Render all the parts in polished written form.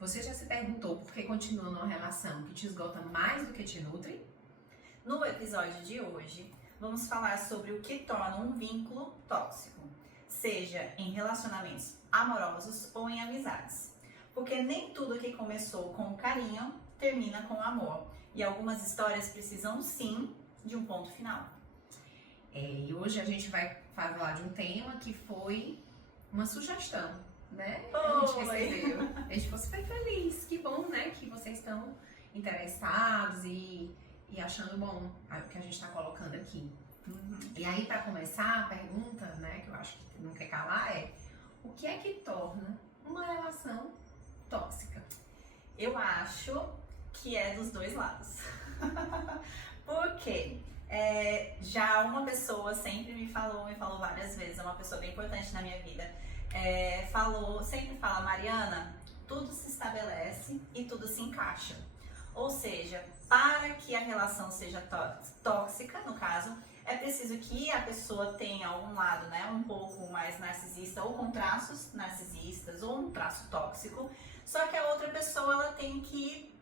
Você já se perguntou por que continua numa relação que te esgota mais do que te nutre? No episódio de hoje, vamos falar sobre o que torna um vínculo tóxico, seja em relacionamentos amorosos ou em amizades. Porque nem tudo que começou com carinho termina com amor. E algumas histórias precisam sim de um ponto final. E hoje a gente vai falar de um tema que foi uma sugestão, né? A gente recebeu. A gente ficou super feliz. Que bom, né? Que vocês estão interessados e achando bom o que a gente está colocando aqui. E aí, para começar, a pergunta, né, que eu acho que não quer calar é: o que é que torna uma relação tóxica? Eu acho que é dos dois lados. Porque já uma pessoa sempre me falou várias vezes, é uma pessoa bem importante na minha vida, sempre fala: Mariana, tudo se estabelece e tudo se encaixa. Ou seja, para que a relação seja tóxica, no caso, é preciso que a pessoa tenha um lado, né, um pouco mais narcisista, ou com traços narcisistas, ou um traço tóxico. Só que a outra pessoa, ela tem que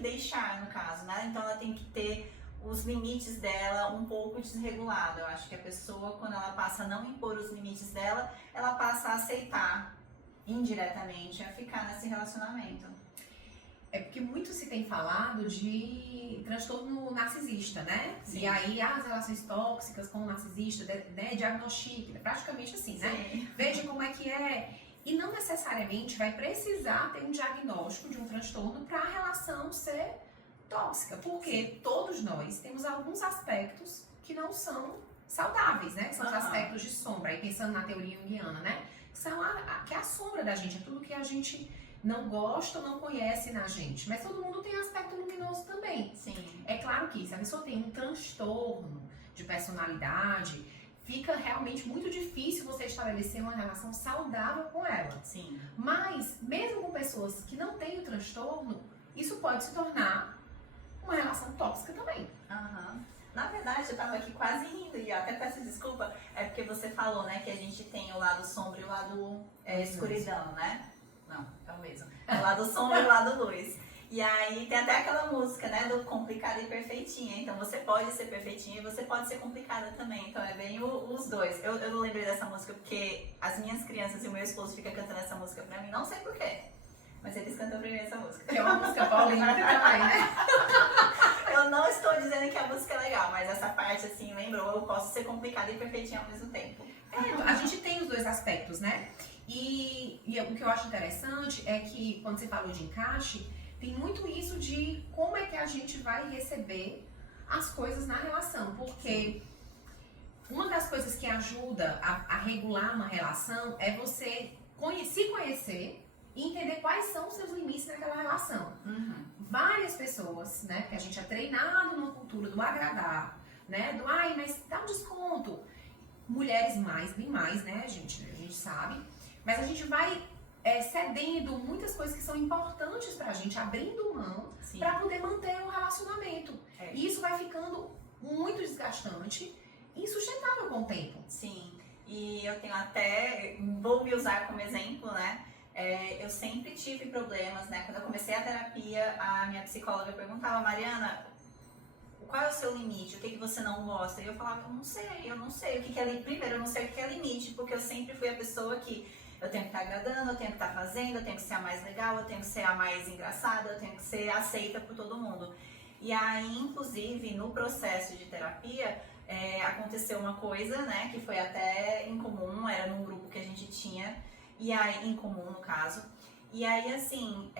deixar, no caso, né? Então ela tem que ter os limites dela um pouco desregulado. Eu acho que a pessoa, quando ela passa a não impor os limites dela, ela passa a aceitar indiretamente, a ficar nesse relacionamento. É porque muito se tem falado de transtorno narcisista, né? Sim. E aí as relações tóxicas com o narcisista, né, diagnostique, praticamente assim, né? Sim. Veja como é que é. E não necessariamente vai precisar ter um diagnóstico de um transtorno para a relação ser tóxica, porque todos nós temos alguns aspectos que não são saudáveis, né? Que são os aspectos de sombra, aí pensando na teoria junguiana, né? Que é a sombra da gente, é tudo que a gente não gosta ou não conhece na gente. Mas todo mundo tem aspecto luminoso também. Sim. É claro que se a pessoa tem um transtorno de personalidade, fica realmente muito difícil você estabelecer uma relação saudável com ela. Sim. Mas, mesmo com pessoas que não têm o transtorno, isso pode se tornar uma relação tóxica também. Na verdade, eu tava aqui quase rindo e até peço desculpa, é porque você falou, né, que a gente tem o lado sombra e o lado escuridão, né? Não, é o mesmo. É o lado sombra e o lado luz. E aí tem até aquela música, né, do complicada e perfeitinha. Então você pode ser perfeitinha e você pode ser complicada também. Então é bem os dois. Eu não lembrei dessa música porque as minhas crianças e o meu esposo ficam cantando essa música pra mim. Não sei porquê, mas eles cantam pra mim essa música. Que é uma música paulina também, né? Eu não estou dizendo que a música é legal, mas essa parte assim lembrou, eu posso ser complicada e perfeitinha ao mesmo tempo. A gente tem os dois aspectos, né? E o que eu acho interessante é que quando você falou de encaixe, tem muito isso de como é que a gente vai receber as coisas na relação. Porque uma das coisas que ajuda a regular uma relação é você se conhecer e entender quais são os seus limites naquela relação. Várias pessoas, né, porque a gente é treinado numa cultura do agradar, né, do ai, mas dá um desconto. Mulheres bem mais, né, a gente sabe. Mas a gente vai cedendo muitas coisas que são importantes pra gente, abrindo mão pra poder manter um relacionamento. E isso vai ficando muito desgastante e insustentável com o tempo. Sim, e eu tenho até, vou me usar como exemplo, né? Eu sempre tive problemas, né? Quando eu comecei a terapia, a minha psicóloga perguntava: Mariana, qual é o seu limite? O que você não gosta? E eu falava: eu não sei o que é limite. Primeiro, eu não sei o que é limite, porque eu sempre fui a pessoa que eu tenho que estar agradando, eu tenho que estar fazendo, eu tenho que ser a mais legal, eu tenho que ser a mais engraçada, eu tenho que ser aceita por todo mundo. E aí, inclusive, no processo de terapia, aconteceu uma coisa, né, que foi até incomum, era num grupo que a gente tinha, e aí, incomum no caso, e aí, assim,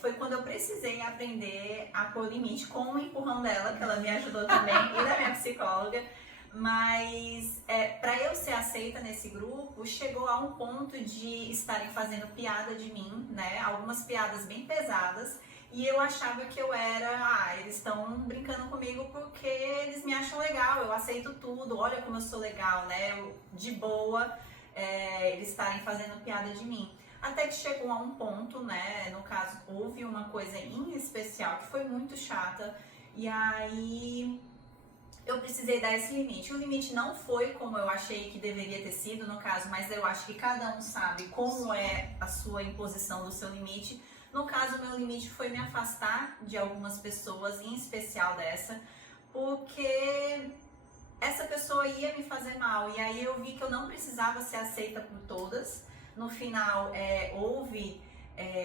foi quando eu precisei aprender a pôr limite com o empurrão dela, que ela me ajudou também, e da minha psicóloga. Mas para eu ser aceita nesse grupo, chegou a um ponto de estarem fazendo piada de mim, né? Algumas piadas bem pesadas. E eu achava que eu era, eles estão brincando comigo porque eles me acham legal, eu aceito tudo, olha como eu sou legal, né? De boa, eles estarem fazendo piada de mim. Até que chegou a um ponto, né? No caso, houve uma coisa em especial que foi muito chata. E aí eu precisei dar esse limite. O limite não foi como eu achei que deveria ter sido no caso, mas eu acho que cada um sabe como é a sua imposição do seu limite. No caso, meu limite foi me afastar de algumas pessoas, em especial dessa, porque essa pessoa ia me fazer mal. E aí eu vi que eu não precisava ser aceita por todas. No final, houve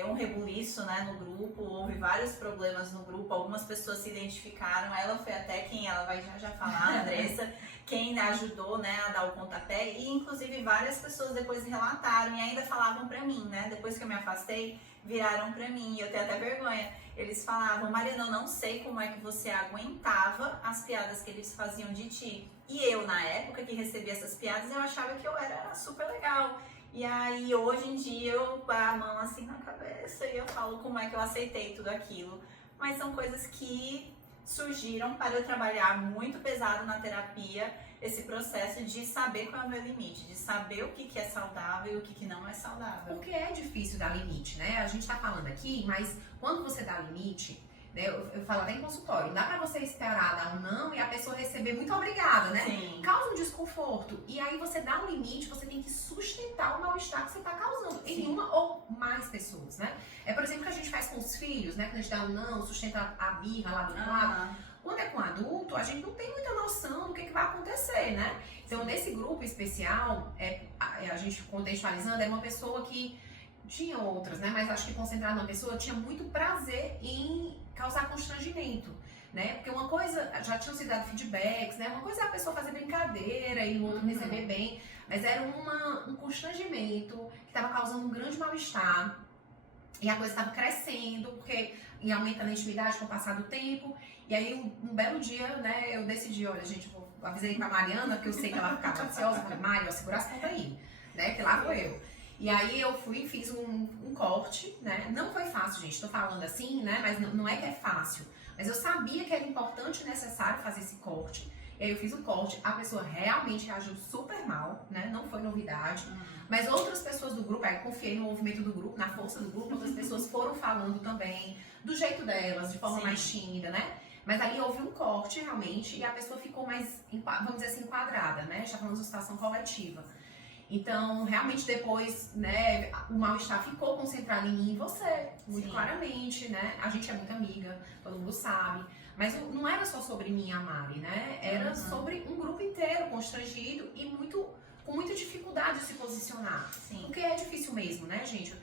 um rebuliço, né, no grupo, houve vários problemas no grupo, algumas pessoas se identificaram, ela foi até quem, ela vai já falar, a Andressa, quem ajudou, né, a dar o pontapé, e inclusive várias pessoas depois relataram e ainda falavam pra mim, né, depois que eu me afastei, viraram pra mim, e eu tenho até vergonha, eles falavam: Mariana, eu não sei como é que você aguentava as piadas que eles faziam de ti. E eu, na época que recebi essas piadas, eu achava que eu era super legal. E aí, hoje em dia, eu pôr a mão assim na cabeça e eu falo como é que eu aceitei tudo aquilo. Mas são coisas que surgiram para eu trabalhar muito pesado na terapia, esse processo de saber qual é o meu limite, de saber o que é saudável e o que não é saudável. Porque é difícil dar limite, né? A gente tá falando aqui, mas quando você dá limite, né, eu falo até em consultório, não dá pra você esperar dar um não e a pessoa receber muito obrigada, né? Sim. Causa um desconforto. E aí você dá um limite, você tem que sustentar o mal-estar que você tá causando em uma ou mais pessoas, né? É, por exemplo, o que a gente faz com os filhos, né? Quando a gente dá um não, sustenta a birra lá do outro lado. Quando é com adulto, a gente não tem muita noção do que vai acontecer, né? Então, nesse grupo especial, a gente contextualizando, era uma pessoa que tinha outras, né? Mas acho que concentrada numa pessoa tinha muito prazer em causar constrangimento, né? Porque uma coisa, já tinham sido dado feedbacks, né? Uma coisa é a pessoa fazer brincadeira e o outro receber bem, mas era um constrangimento que estava causando um grande mal-estar e a coisa estava crescendo, porque ia aumentando a intimidade com o passar do tempo. E aí, um belo dia, né, eu decidi, olha, gente, avisei pra Mariana, porque eu sei que ela ficava ansiosa, falei: Mari, segura as pontas aí, né, que lá vou eu. E aí eu fui e fiz um corte, né? Não foi fácil, gente, tô falando assim, né? Mas não é que é fácil. Mas eu sabia que era importante e necessário fazer esse corte. E aí eu fiz o corte, a pessoa realmente reagiu super mal, né? Não foi novidade. Mas outras pessoas do grupo, aí confiei no movimento do grupo, na força do grupo, outras pessoas foram falando também, do jeito delas, de forma mais tímida, né? Mas ali houve um corte realmente e a pessoa ficou mais, vamos dizer assim, enquadrada, né? Já falando de situação coletiva. Então, realmente depois, né, o mal-estar ficou concentrado em mim e em você, muito claramente, né? A gente é muito amiga, todo mundo sabe. Mas não era só sobre mim e a Mari, né? Era sobre um grupo inteiro constrangido e com muita dificuldade de se posicionar. Sim. Porque é difícil mesmo, né, gente?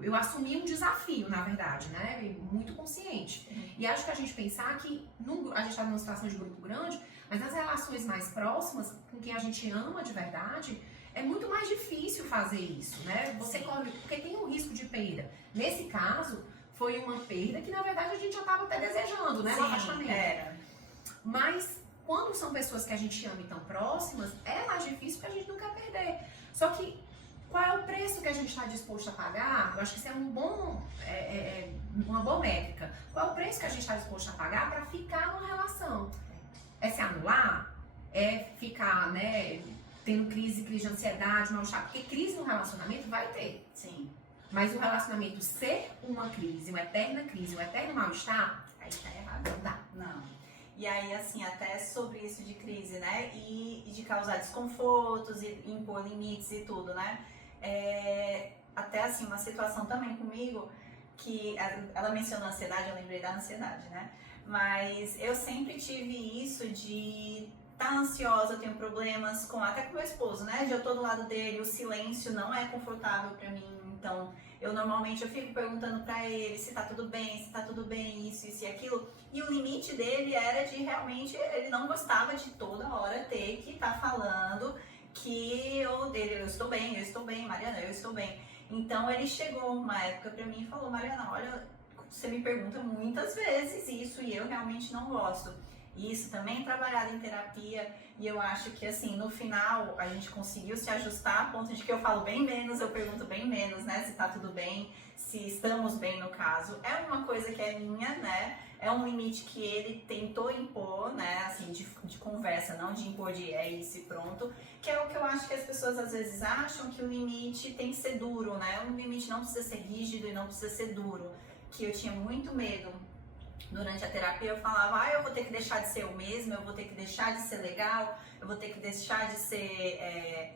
Eu assumi um desafio, na verdade, né? Muito consciente. E acho que a gente pensar que a gente está numa situação de grupo grande, mas nas relações mais próximas, com quem a gente ama de verdade, é muito mais difícil fazer isso, né? Você corre, porque tem um risco de perda. Nesse caso, foi uma perda que, na verdade, a gente já estava até desejando, né? Sim, o afastamento. era. Mas, quando são pessoas que a gente ama e tão próximas, é mais difícil porque a gente não quer perder. Só que, qual é o preço que a gente está disposto a pagar? Eu acho que isso é uma boa métrica. Qual é o preço que a gente está disposto a pagar para ficar numa relação? É se anular? É ficar, né, tendo crise de ansiedade, mal-estar? Porque crise no relacionamento vai ter. Sim. Mas o relacionamento ser uma crise, uma eterno mal-estar, aí tá errado, não dá. Não. E aí, assim, até sobre isso de crise, né? E de causar desconfortos e impor limites e tudo, né? Até, assim, uma situação também comigo, que ela mencionou ansiedade, eu lembrei da ansiedade, né? Mas eu sempre tive isso de estar ansiosa, eu tenho problemas até com meu esposo, né? Eu tô do lado dele, o silêncio não é confortável pra mim, então eu fico perguntando pra ele se tá tudo bem, isso e aquilo. E o limite dele era de realmente, ele não gostava de toda hora ter que estar falando que eu estou bem, Mariana, eu estou bem. Então ele chegou uma época pra mim e falou: Mariana, olha, você me pergunta muitas vezes isso e eu realmente não gosto. E isso também é trabalhado em terapia, e eu acho que, assim, no final a gente conseguiu se ajustar a ponto de que eu falo bem menos, eu pergunto bem menos, né, se tá tudo bem, se estamos bem no caso. É uma coisa que é minha, né, é um limite que ele tentou impor, né, assim, de conversa, não de impor de é isso e pronto, que é o que eu acho que as pessoas às vezes acham, que o limite tem que ser duro, né, o limite não precisa ser rígido e não precisa ser duro, que eu tinha muito medo durante a terapia eu falava, eu vou ter que deixar de ser eu mesma, eu vou ter que deixar de ser legal, eu vou ter que deixar de ser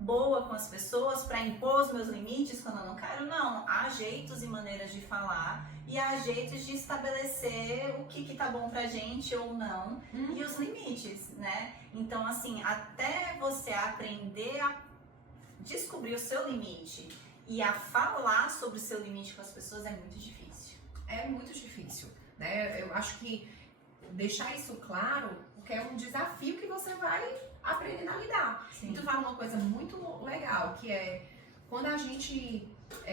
boa com as pessoas para impor os meus limites quando eu não quero. Não, há jeitos e maneiras de falar e há jeitos de estabelecer o que tá bom pra gente ou não e os limites, né? Então, assim, até você aprender a descobrir o seu limite e a falar sobre o seu limite com as pessoas é muito difícil. É muito difícil, né? Eu acho que deixar isso claro, porque é um desafio que você vai aprendendo a lidar. Sim. E tu fala uma coisa muito legal, que é quando a gente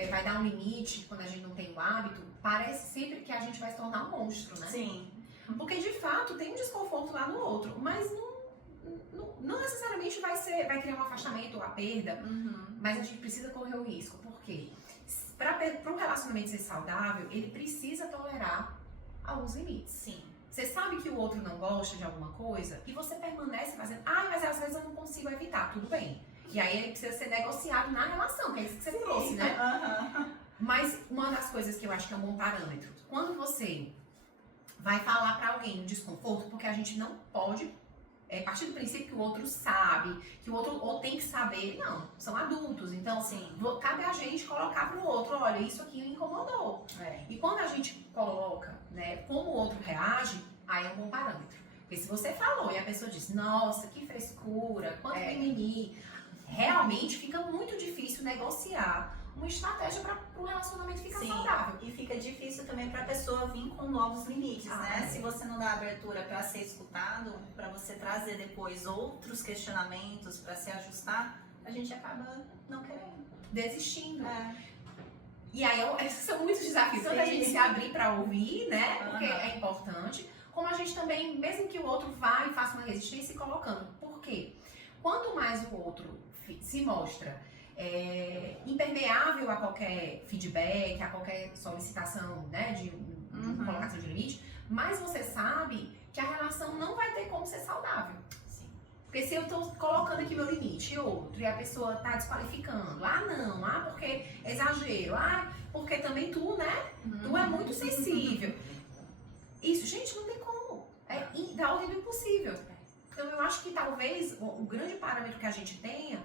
vai dar um limite, quando a gente não tem o hábito, parece sempre que a gente vai se tornar um monstro, né? Sim. Porque de fato tem um desconforto lá no outro, mas não necessariamente vai criar um afastamento ou a perda, mas a gente precisa correr o risco. Por quê? Para um relacionamento ser saudável, ele precisa tolerar alguns limites. Sim. Você sabe que o outro não gosta de alguma coisa e você permanece fazendo, mas às vezes eu não consigo evitar, tudo bem. E aí ele precisa ser negociado na relação, que é isso que você trouxe, né? Mas uma das coisas que eu acho que é um bom parâmetro, quando você vai falar pra alguém um desconforto, porque a gente não pode partir do princípio que o outro sabe, que o outro ou tem que saber, não, são adultos, então Sim. cabe a gente colocar pro outro, olha, isso aqui me incomodou. E quando a gente coloca, né, como o outro reage, aí é um bom parâmetro. Porque se você falou e a pessoa diz, nossa, que frescura, quanto mimimi, realmente fica muito difícil negociar uma estratégia para o relacionamento ficar saudável. E fica difícil também para a pessoa vir com novos limites, né? Se você não dá abertura para ser escutado, para você trazer depois outros questionamentos para se ajustar, a gente acaba não querendo. Desistindo. E aí, esses são muitos desafios. Tanto a gente se abrir para ouvir, né? Porque é importante. Como a gente também, mesmo que o outro vá e faça uma resistência, se colocando. Por quê? Quanto mais o outro se mostra impermeável a qualquer feedback, a qualquer solicitação, né, de colocação de limite, mas você sabe que a relação não vai ter como ser saudável. Sim. Porque se eu tô colocando aqui meu limite e outro, e a pessoa tá desqualificando, não, porque exagero, porque também tu, né, tu é muito sensível. Isso, gente, não tem como. É da ordem do impossível. Então eu acho que talvez o grande parâmetro que a gente tenha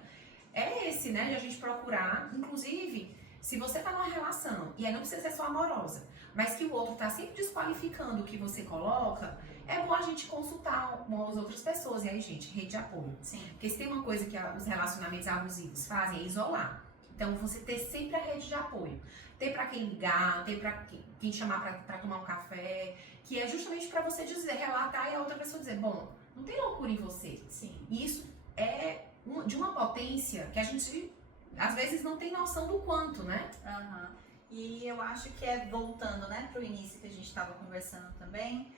é esse, né? De a gente procurar, inclusive, se você tá numa relação, e aí não precisa ser só amorosa, mas que o outro tá sempre desqualificando o que você coloca, é bom a gente consultar umas outras pessoas. E aí, gente, rede de apoio. Sim. Porque se tem uma coisa que os relacionamentos abusivos fazem, é isolar. Então, você ter sempre a rede de apoio. Ter pra quem ligar, ter pra quem chamar pra tomar um café, que é justamente pra você dizer, relatar e a outra pessoa dizer, bom, não tem loucura em você. Sim. E isso é de uma potência que a gente, às vezes, não tem noção do quanto, né? E eu acho que voltando, né, pro início que a gente estava conversando também,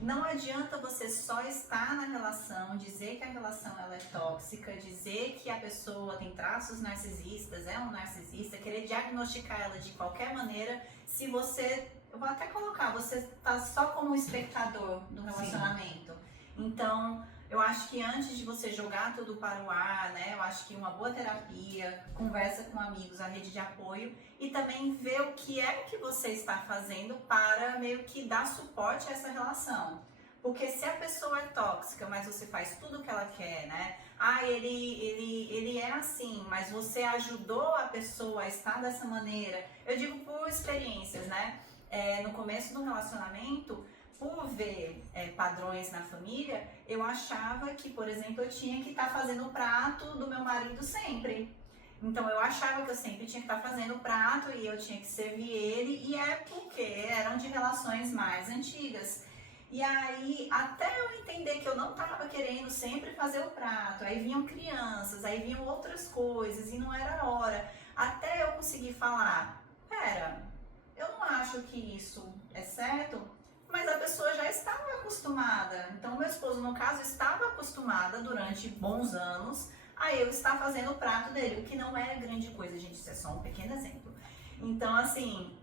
não adianta você só estar na relação, dizer que a relação ela é tóxica, dizer que a pessoa tem traços narcisistas, é um narcisista, querer diagnosticar ela de qualquer maneira, se você, eu vou até colocar, você tá só como espectador do relacionamento. Então, eu acho que antes de você jogar tudo para o ar, né, eu acho que uma boa terapia, conversa com amigos, a rede de apoio e também ver o que é que você está fazendo para meio que dar suporte a essa relação. Porque se a pessoa é tóxica, mas você faz tudo o que ela quer, né? Ele é assim, mas você ajudou a pessoa a estar dessa maneira. Eu digo por experiências, né? No começo do relacionamento, por ver padrões na família, eu achava que, por exemplo, eu tinha que estar fazendo o prato do meu marido sempre. Então eu achava que eu sempre tinha que estar fazendo o prato e eu tinha que servir ele, e porque eram de relações mais antigas. E aí, até eu entender que eu não estava querendo sempre fazer o prato, aí vinham crianças, aí vinham outras coisas e não era hora. Até eu conseguir falar, pera, eu não acho que isso é certo, mas a pessoa já estava acostumada. Então, meu esposo, no caso, estava acostumada durante bons anos a eu estar fazendo o prato dele, o que não é grande coisa, gente, isso é só um pequeno exemplo. Então, assim,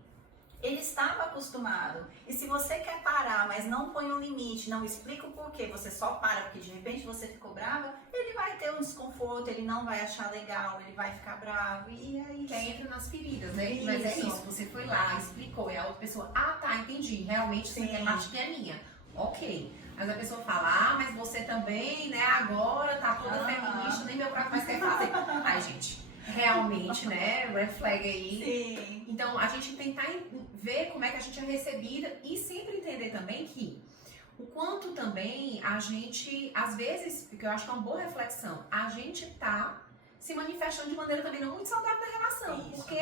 Ele estava acostumado. E se você quer parar, mas não põe um limite, não explica o porquê, você só para porque de repente você ficou brava, ele vai ter um desconforto, ele não vai achar legal, ele vai ficar bravo. E é isso. Que aí entra nas feridas, né? Mas é isso, você foi lá, explicou, e a outra pessoa, ah, tá, entendi, realmente isso aqui é parte que é minha. Ok. Mas a pessoa fala, ah, mas você também, né, agora tá toda feminista, nem meu prato mais quer fazer. Ai, gente, realmente, né, red flag aí. Sim. Então, a gente tentar ver como é que a gente é recebida e sempre entender também que o quanto também a gente, às vezes, que eu acho que é uma boa reflexão, a gente tá se manifestando de maneira também não muito saudável na relação. Isso. Porque,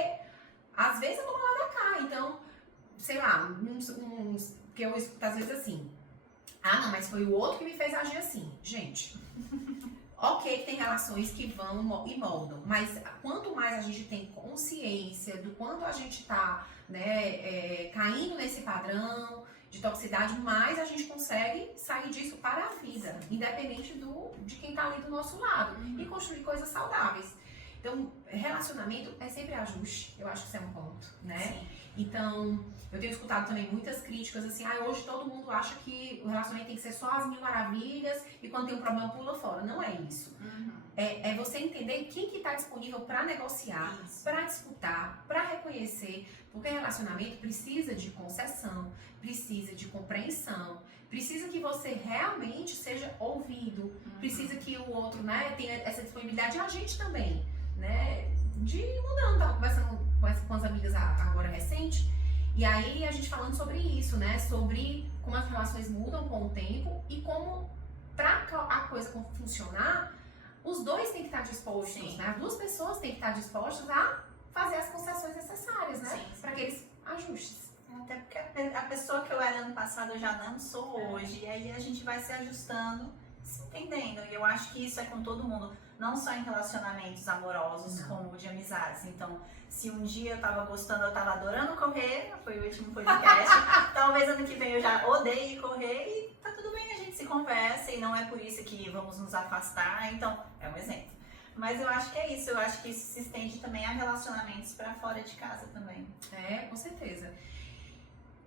às vezes, eu tô lá da cá. Então, sei lá, que eu escuto às vezes assim, ah, não, mas foi o outro que me fez agir assim. Gente, ok que tem relações que vão e moldam, mas quanto mais a gente tem consciência do quanto a gente tá, né, caindo nesse padrão de toxicidade, mais a gente consegue sair disso para a vida, independente de quem tá ali do nosso lado, e construir coisas saudáveis. Então, relacionamento é sempre ajuste, eu acho que isso é um ponto, né? Sim. Então, eu tenho escutado também muitas críticas assim, hoje todo mundo acha que o relacionamento tem que ser só as mil maravilhas e quando tem um problema pula fora. Não é isso. É você entender quem que está disponível para negociar, para disputar, para reconhecer, porque relacionamento precisa de concessão, precisa de compreensão, precisa que você realmente seja ouvido, precisa que o outro, né, tenha essa disponibilidade, e a gente também, né, de ir mudando. Tava conversando com as amigas agora recente, e aí a gente falando sobre isso, né, sobre como as relações mudam com o tempo e como para a coisa funcionar, os dois têm que estar dispostos, né, as duas pessoas têm que estar dispostas a fazer as concessões necessárias, né, para aqueles ajustes. Até porque a pessoa que eu era ano passado eu já não sou hoje, e aí a gente vai se ajustando, se entendendo, e eu acho que isso é com todo mundo. Não só em relacionamentos amorosos, como de amizades. Então, se um dia eu tava gostando, eu tava adorando correr, foi o último podcast, talvez ano que vem eu já odeie correr e tá tudo bem, a gente se conversa e não é por isso que vamos nos afastar. Então, é um exemplo. Mas eu acho que é isso, eu acho que isso se estende também a relacionamentos pra fora de casa também. É, com certeza.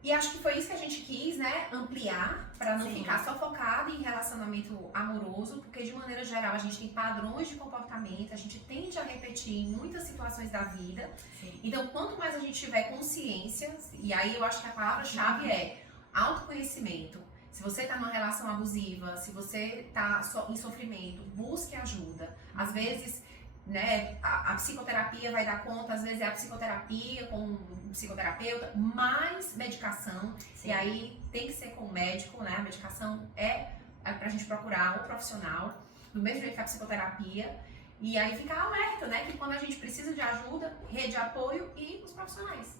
E acho que foi isso que a gente quis, né, ampliar, para não ficar só focado em relacionamento amoroso, porque de maneira geral a gente tem padrões de comportamento, a gente tende a repetir em muitas situações da vida. Então, quanto mais a gente tiver consciência, e aí eu acho que a palavra-chave é autoconhecimento. Se você está numa relação abusiva, se você está em sofrimento, busque ajuda. Às vezes, né, a psicoterapia vai dar conta, às vezes é a psicoterapia com um psicoterapeuta, mais medicação, e aí tem que ser com o médico, né, a medicação é pra gente procurar um profissional, do mesmo jeito que a psicoterapia, e aí ficar alerta, né, que quando a gente precisa de ajuda, rede de apoio e os profissionais.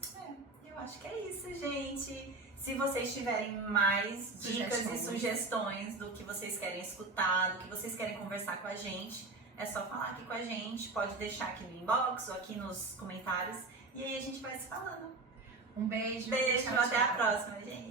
Eu acho que é isso, gente. Se vocês tiverem mais dicas e sugestões do que vocês querem escutar, do que vocês querem conversar com a gente, é só falar aqui com a gente, pode deixar aqui no inbox ou aqui nos comentários e aí a gente vai se falando. Um beijo. Beijo, até a próxima, gente.